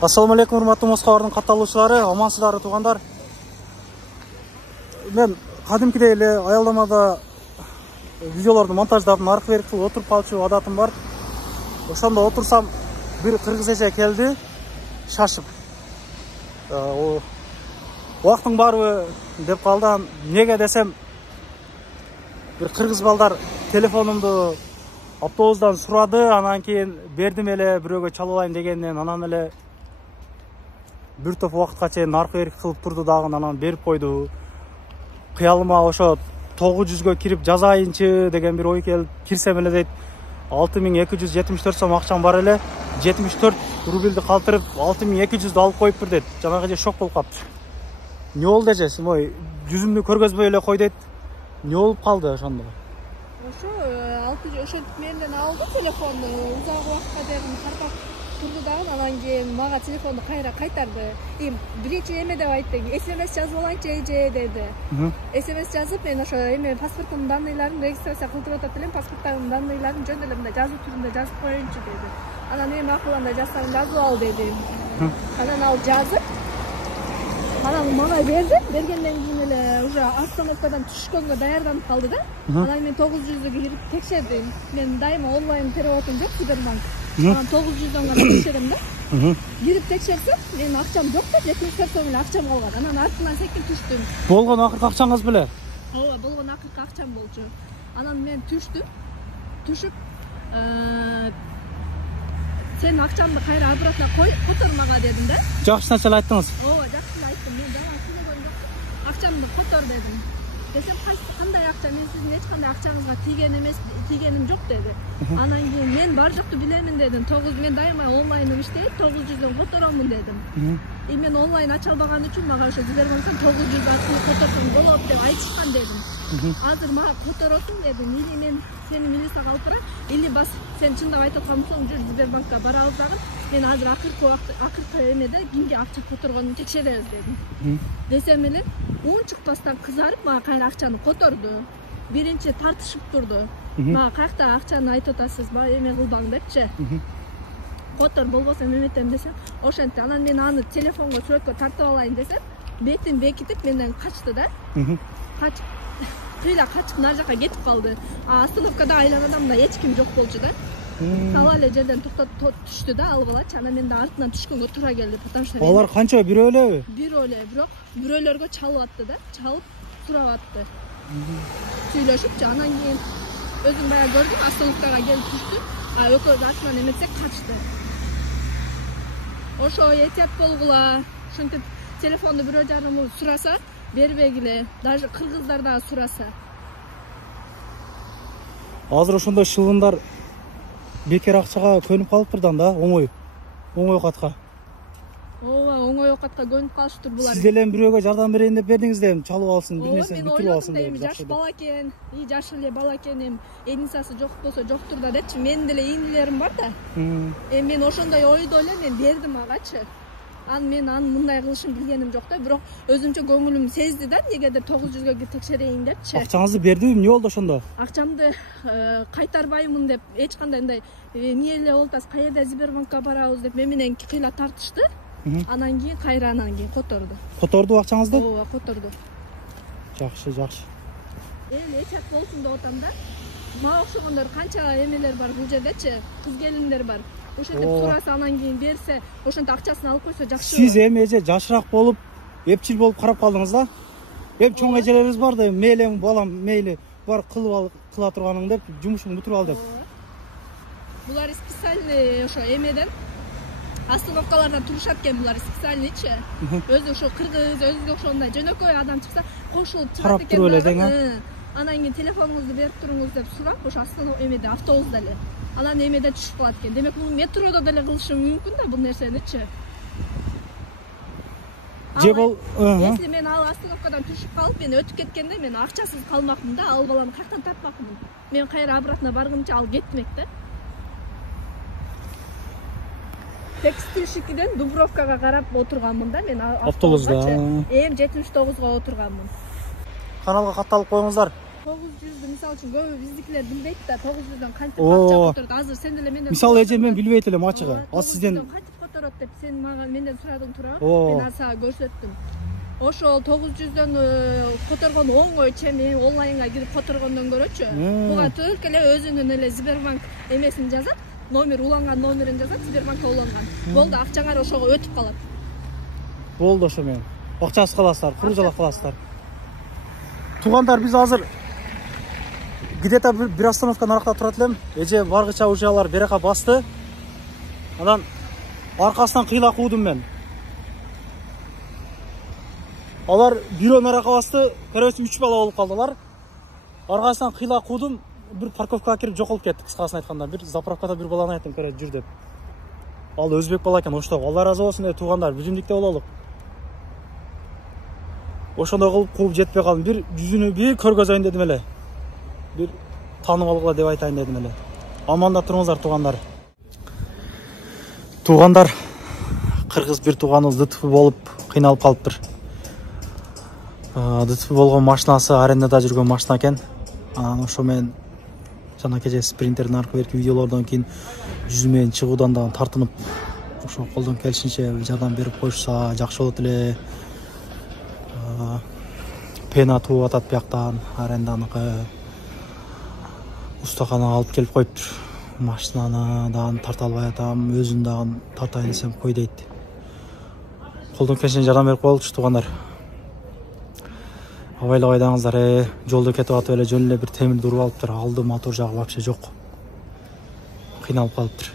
Assalamu alaikum, урматтуу Москвалардын катталуучулары, амансыздарбы туугандар. Мен кадимкидей эле аялдамада видеолорду монтаждап, аркы берки кылып отуруп калчу адатым бар. Ошондо отурсам бир кыргыз эже келди, шашып. Убактың барбы деп калды. Неге десем, бир кыргыз балдар телефонумду автобустан сурады, анан кийин бердим эле, бирөөгө чалып алайын дегенден, анан эле бир топ убакытка чейин аркы берки кылып турду дагы, анан берип койду. Кыялыма ошо 900гө кирип жазайынчы деген бир ой келип, кирсем эле дейт 6274 сом акчам бар эле, 74 рубльди калтырып 6200ду алып коюптур дейт. Жанагы же шок болуп калыптыр. Не болду эже, симой жүзүмдү көргөзбөй эле кой дейт. Не болуп калды ошондо? Ошентип менден алды телефонду, узак убакытка дедим карпак турду дагы, анан кийин мага телефонду кайра кайтарды. Биринчи эме деп айтты, СМС жазып алайынчы эже деди. СМС жазып, мен ошо эме паспорттун данныйларын регистрация кылдырып атат элем, паспорттун данныйларын жөн эле мындай жазуу түрүндө жазып коеюнчу деди. Анан эми макул анда жазсаң жазып ал дедим. Анан ал жазып, анан мага берди. Бергенден кийин эле уже остановкадан түшкөнгө даярданып калды да. Анан мен 900гө кирип текшердим. Мен дайыма онлайн переводум жок, Сбербанк. Анан 900дөн гана текшерем да. Кирип текшерсем, менин акчам жок да, 74 сом эле акчам калган. Анан артынан секин түштүм. Болгон акыркы акчаңыз беле? Ооба, болгон акыркы акчам болчу. Анан мен түштүм. Түшүп, сен акчамды кайра обратно котор мага дедим да. Жакшы нерсе айттыңыз. Ооба, жакшы айттым. Мен жаман сүйлөгөн жокмун. Акчамды котор дедим. Десем, кандай акча, мен сиздин эч кандай акчаңызга тийгеним жок деди. Анан кийин мен бар жокту билемин дедим. Мен дайыма онлайн иштейт, 900дөн которомун дедим. Мен онлайн ача албаган үчүн мага ошо Сбербанктан 900 аркылуу которсоң болот деп айтышкан дедим. Азыр мага которосуң дедим. Или мен сени милицияга алып барам, или бас сен чындап айтып аткансың, жүр Сбербанкка барабыз дагы. Мен азыр акыркы эмеде кимге акча которгонун текшеребиз дедим. Десем эле, уун чыкпастан кызарып мага кайра акчаны которду. Биринчи тартышып турду. Мага каякта акчаны айтып атасызбы, эме кылбаң депчи. Котор болбосо эметем десем, ошентти. Анан мен аны телефонго сүрөткө тартып алайын десем, бетин бекитип менден качты да. Качып, кыйла качып нар жака кетип калды. Остановкада айланадам да эч ким жок болчу да. Сала эле жерден токтоп түштү да, алгылачы. Анан мен да артынан түшкөнгө туура келди, потому что алар канча, бирөө элеби? Бирөө эле, бирок бирөөлөргө чалып атты да, чалып сурап атты. Сүйлөшүпчү, анан кийин өзүм баягы көрдүм, остановкага келип түштү. Экөөбүз артынан эметсек качты. Ошо этият болгула. Ошентип телефонду бирөө жарымы сураса, бербегиле. Даже кыргыздар дагы сураса. Азыр ошондой шылгындар бекер акчага көнүп калыптырдан да, оңой окатка. Ооба, оңой окатка көнүп калыштыр булар. Сиз деле бирөөгө жардам берейин деп бердиңиз да, чалып алсын, бир нерсе бүтүрүп алсын деп. Жаш бала экен, жаш эле бала экен, эниңсасы жок болсо жоктур да депчи. Менин деле ийнилерим бар да. Мен ошондой ойдо эле мен бердим агачы. Мен анын мындай кылышын билгеним жок да, бирок өзүмчө көңүлүм сезди да, негедир 900гө текшерейин депчи. Акчаңызды бердиби, эмне болду ошондо? Акчамды кайтарбаймын деп, эч кандай мындай эмне эле болуп атасыз, каерде Сбербанкка барабыз деп менен кыйла тартышты. Анан кийин кайра которду. Которду акчаңызды? Ооба, которду. Жакшы. Этият болсун деп атам да. Мага окшогондор канча эмелер бар бул жердечи, кыз келиндер бар. Ошентип сураса, анан кийин берсе, ошентип акчасын алып койсо жакшы. Сиз эми эже жашыраак болуп, эпчил болуп карап калдыңыз да. Чоң эжелерибиз бар да, мейлем балам, мейли бар кыла турганың деп, жумушуңду бүтүрүп ал деп. Булар специальный ошо эмеден остановкаларда турушат экен, булар специальныйчи. Өзү ошо кыргыз, өзүгө ошондой жөнөкөй адам чыкса, кошулуп чыгат экен. Карап туруп эле дең. Анан кийин телефонуңузду берип туруңуз деп сурап, ошо эмеде автобуста эле. Анан эмеде түшүп калат экен. Демек, бул метродо деле кылышы мүмкүн да бул нерсеничи. Если мен ал остановкадан түшүп калып, мен өтүп кеткенде, мен акчасыз калмакмын да, ал баланы каяктан тапмакмын. Мен кайра обратно баргымча ал кетмек да. Текстильщикиден Дубровкага карап отурганмын да, мен автобуста. 79го отурганмын. Каналга катталып коюңуздар. 900 мисалы үчүн көбү биздикилер билбейт да, 900дөн кантип акча которду. Азыр сен деле менден. Мисалы эже мен билбейт элем ачыгы. Ал сизден которот деп сен мага менден сурадың туурабы? О. Мен сага көрсөттүм. Ошол 900дөн которгон оңой чеми онлайнга кирип которгондон көрөчү. Буга только эле өзүнүн эле Сбербанк эмесин жазат, номер уланган номерин жазат, Сбербанкка уланган. Болду, акчаңар ошого өтүп калат. Болду ошо менен. Акчасыз каласыздар, куру жалап каласыздар. Туугандар, биз азыр где-то бир остановка наракта турат элем. Эже баргыча ужалар берака басты. Анан аркасынан кыйла куудум мен. Алар бирөө нарака басты, көрөсүң 3 бала болуп калдылар. Аркасынан кыйла куудум, бир парковкага кирип жоколуп кетти, кыскасын айтканда. Бир заправкада бир баланы айттым, көрө жүр деп. Ал өзбек бала экен, ошто. Алла разы болсун, туугандар, бүжүмдүктө бололук. Ошондой кылып кууп жетпей калдым. Бир жүзүнү бир көргөзөйүн дедим эле. Бир таанып алгыла деп айтайын дедим эле. Аманда туруңуздар, туугандар. Туугандар, кыргыз бир тууганыбыз ДТП болуп кыйналып калыптыр. ДТП болгон машинасы арендада жүргөн машина экен. Анан ошо менен жана кече спринтердин аркы берки видеолордон кийин жүзү менен чыгуудан да тартынып, ошо колдон келишинче жардам берип коюшса жакшы болот эле. Пена тууп атат бияктан, аренданыкы. Устаханага алып келип коюптур. Машинаны дагы тарта албай атам, өзүн дагы тартайын десем кой дейт. Колдон келишинче жардам берип коелучу, туугандар. Абайлап айдаңыздар, жолдо кетип атып эле жөн эле бир темирди уруп алыптыр. Алды мотор жагы вообще жок. Кыйналып калыптыр.